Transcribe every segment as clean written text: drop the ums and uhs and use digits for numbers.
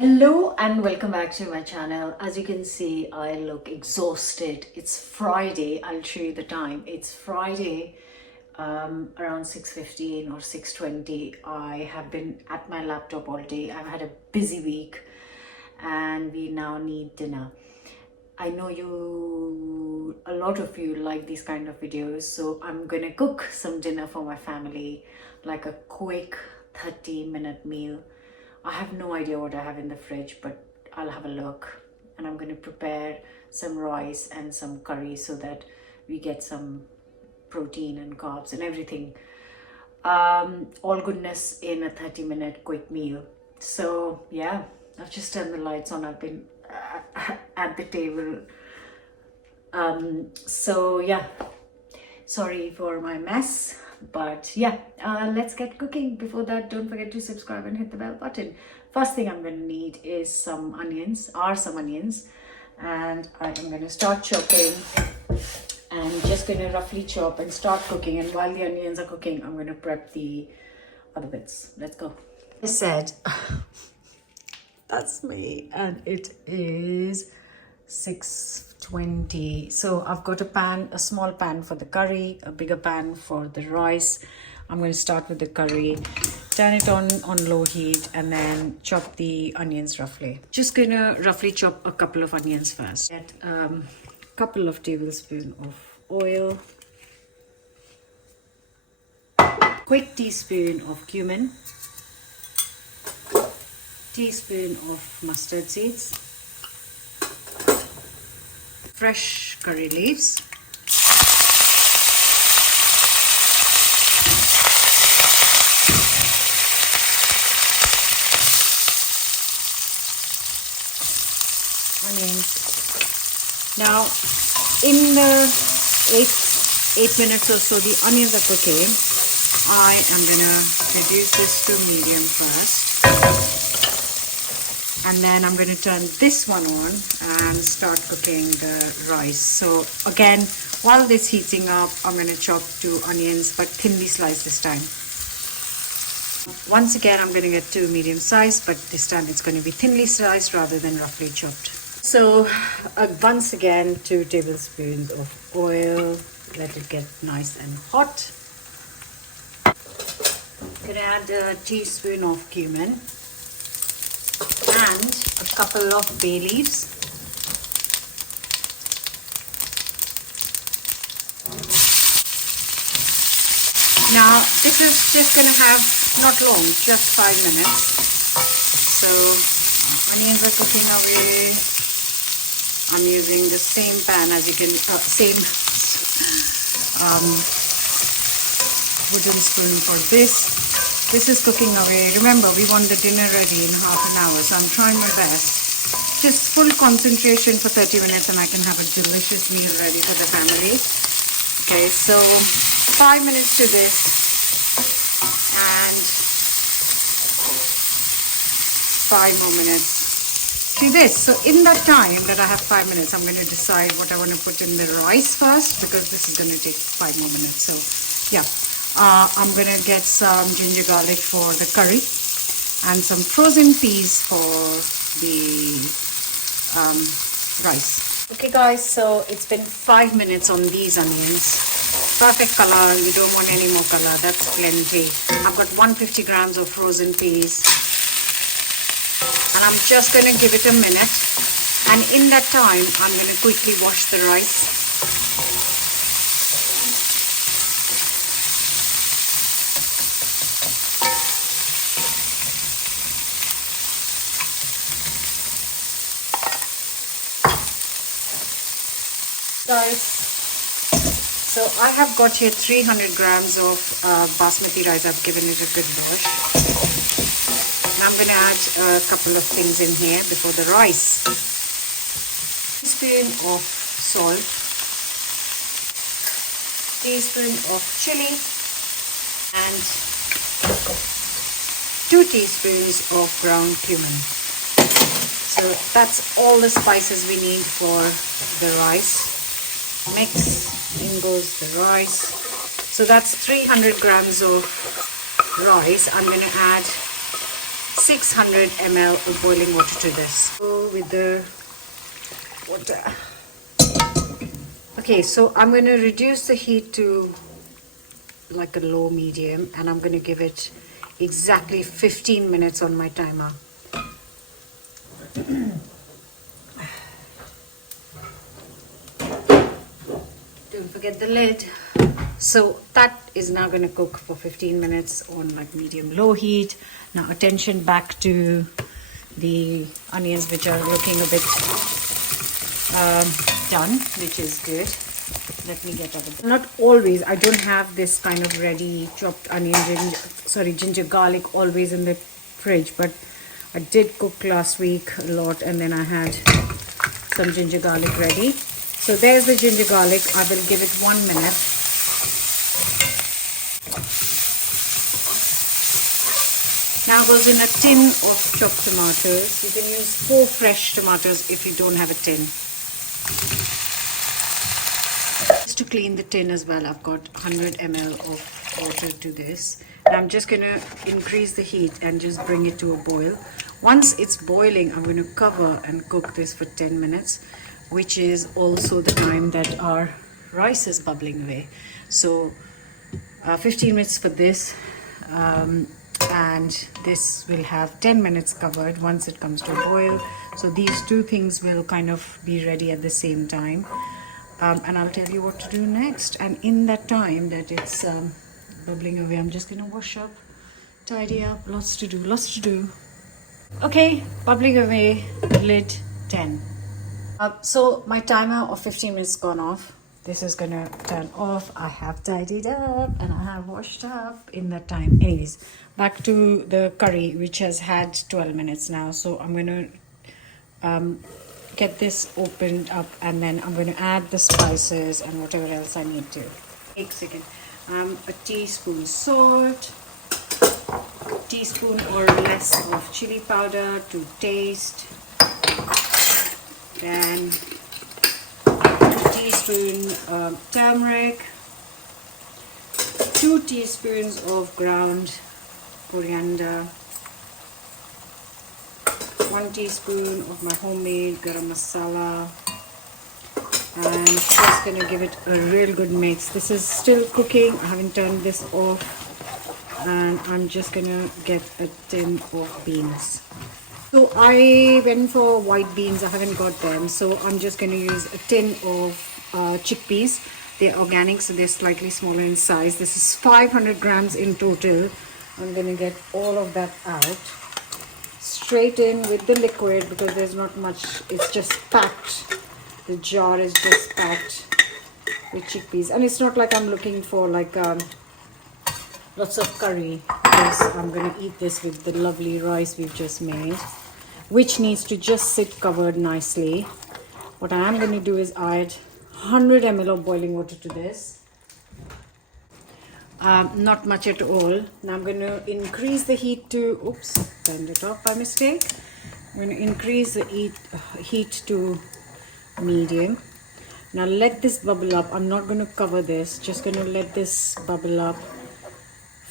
Hello and welcome back to my channel. As you can see, I look exhausted. It's Friday. I'll show you the time. It's Friday around 6:15 or 6:20. I have been at my laptop all day. I've had a busy week and we now need dinner. I know a lot of you like these kind of videos, so I'm gonna cook some dinner for my family, like a quick 30-minute meal. I have no idea what I have in the fridge, but I'll have a look, and I'm going to prepare some rice and some curry so that we get some protein and carbs and everything. All goodness in a 30-minute quick meal. So yeah, I've just turned the lights on. I've been at the table. So yeah, sorry for my mess. But yeah, let's get cooking. Before that, don't forget to subscribe and hit the bell button. First thing I'm going to need is some onions, and I am going to start chopping and just going to roughly chop and start cooking. And while the onions are cooking, I'm going to prep the other bits. Let's go. I said, that's me, and it is 6:20. So I've got a small pan for the curry, a bigger pan for the rice. I'm going to start with the curry, turn it on low heat, and then chop the onions roughly. Just going to roughly chop a couple of onions first. Get a couple of tablespoons of oil, quick teaspoon of cumin, teaspoon of mustard seeds, fresh curry leaves, onions. Now in the eight minutes or so the onions are cooking, I am gonna reduce this to medium first, and then I'm going to turn this one on and start cooking the rice. So again, while this heating up, I'm going to chop 2 onions, but thinly sliced this time. Once again, I'm going to get 2 medium sized, but this time it's going to be thinly sliced rather than roughly chopped. So once again, 2 tablespoons of oil. Let it get nice and hot. I'm going to add a teaspoon of cumin and a couple of bay leaves. Now this is just going to have not long, just 5 minutes. So onions are cooking away. I'm using the same pan as you can, same wooden spoon for this. This is cooking away. Remember, we want the dinner ready in half an hour, so I'm trying my best. Just full concentration for 30 minutes and I can have a delicious meal ready for the family. Okay, so 5 minutes to this and 5 more minutes to this. So in that time that I have 5 minutes, I'm going to decide what I want to put in the rice first, because this is going to take 5 more minutes. So yeah. I'm going to get some ginger garlic for the curry and some frozen peas for the rice. Okay guys, so it's been 5 minutes on these onions. Perfect color. You don't want any more color. That's plenty. I've got 150 grams of frozen peas. And I'm just going to give it a minute. And in that time, I'm going to quickly wash the rice. Guys, so I have got here 300 grams of basmati rice. I've given it a good wash. And I'm going to add a couple of things in here before the rice. Teaspoon of salt, teaspoon of chili, and 2 teaspoons of ground cumin. So that's all the spices we need for the rice. Mix, in goes the rice. So that's 300 grams of rice. I'm going to add 600 ml of boiling water to this. Go with the water. Okay, so I'm going to reduce the heat to like a low medium, and I'm going to give it exactly 15 minutes on my timer. Don't forget the lid. So that is now going to cook for 15 minutes on like medium low heat. Now attention back to the onions, which are looking a bit done, which is good. Let me get out of it. Not always, I don't have this kind of ready chopped onion, ginger garlic always in the fridge, but I did cook last week a lot, and then I had some ginger garlic ready. So there's the ginger garlic. I will give it 1 minute. Now goes in a tin of chopped tomatoes. You can use 4 fresh tomatoes if you don't have a tin. Just to clean the tin as well, I've got 100 ml of water to this. And I'm just going to increase the heat and just bring it to a boil. Once it's boiling, I'm going to cover and cook this for 10 minutes, which is also the time that our rice is bubbling away. So 15 minutes for this, and this will have 10 minutes covered once it comes to a boil. So these two things will kind of be ready at the same time, and I'll tell you what to do next. And in that time that it's bubbling away, I'm just going to wash up, tidy up. Lots to do. Okay, bubbling away, lid 10. So my timer of 15 minutes gone off. This is gonna turn off. I have tidied up and I have washed up in that time. Anyways, back to the curry, which has had 12 minutes now. So I'm gonna get this opened up, and then I'm gonna add the spices and whatever else I need to. Take a second. A teaspoon salt, a teaspoon or less of chili powder to taste. Then 1 teaspoon turmeric, 2 teaspoons of ground coriander, 1 teaspoon of my homemade garam masala, and just gonna give it a real good mix. This is still cooking. I haven't turned this off, and I'm just gonna get a tin of beans. So I went for white beans. I haven't got them, so I'm just going to use a tin of chickpeas. They're organic, so they're slightly smaller in size. This is 500 grams in total. I'm going to get all of that out straight in with the liquid, because there's not much. It's just packed. The jar is just packed with chickpeas, and it's not like I'm looking for like lots of curry, because I'm going to eat this with the lovely rice we've just made, which needs to just sit covered nicely. What I am going to do is add 100 ml of boiling water to this. Not much at all. Now I'm going to increase the heat to, oops, turned it off by mistake. I'm going to increase the heat to medium. Now let this bubble up. I'm not going to cover this, just going to let this bubble up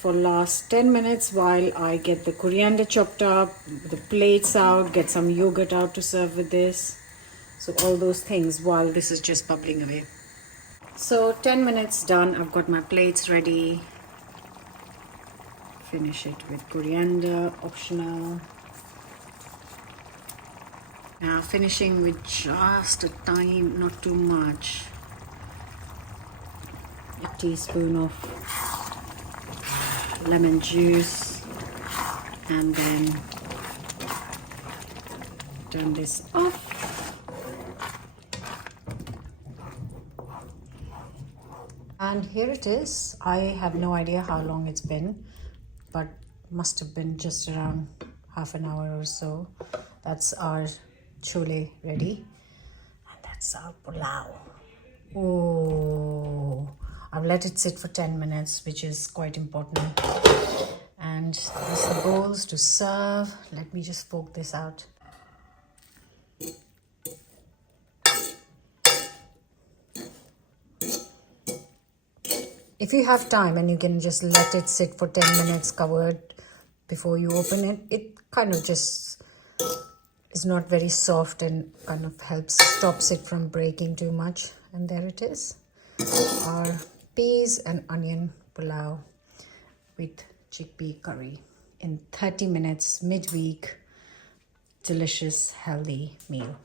for last 10 minutes while I get the coriander chopped up, the plates out, get some yogurt out to serve with this. So all those things while this is just bubbling away. So 10 minutes done. I've got my plates ready. Finish it with coriander, optional. Now finishing with just a tiny, not too much, a teaspoon of lemon juice, and then turn this off. And here it is. I have no idea how long it's been, but must have been just around half an hour or so. That's our chole ready, and that's our pulao. Oh, I've let it sit for 10 minutes, which is quite important. And these are the bowls to serve. Let me just poke this out. If you have time and you can just let it sit for 10 minutes covered, before you open it. It kind of just is not very soft and kind of stops it from breaking too much. And there it is, our peas and onion pulao with chickpea curry in 30 minutes, midweek, delicious, healthy meal.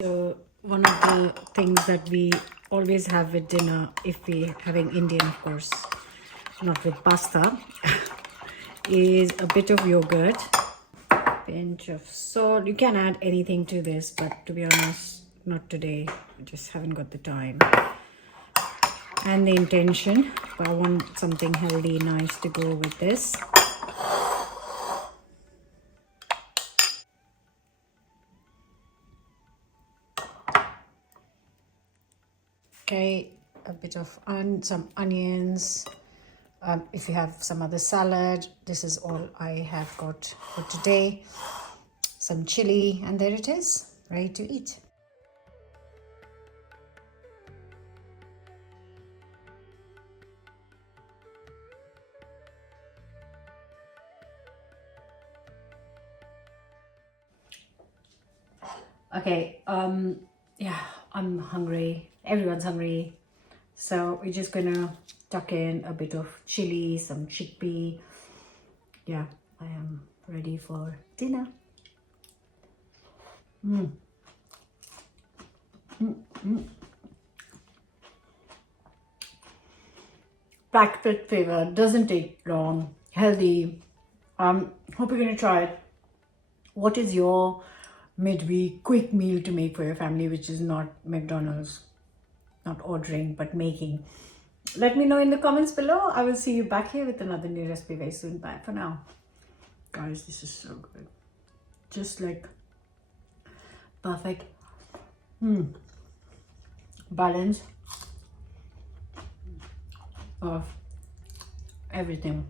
So one of the things that we always have with dinner, if we're having Indian, of course, not with pasta, is a bit of yogurt, pinch of salt. You can add anything to this, but to be honest, not today. I just haven't got the time and the intention, but I want something healthy, nice to go with this. Okay, a bit of some onions. If you have some other salad, this is all I have got for today. Some chili, and there it is, ready to eat. Okay, yeah, I'm hungry. Everyone's hungry. So we're just gonna tuck in a bit of chili, some chickpea. Yeah, I am ready for dinner. Packed with flavor, doesn't take long, healthy. Hope you're gonna try it. What is your midweek quick meal to make for your family, which is not McDonald's, not ordering, but making? Let me know in the comments below. I will see you back here with another new recipe very soon. Bye for now. Guys, this is so good. Just like perfect balance of everything.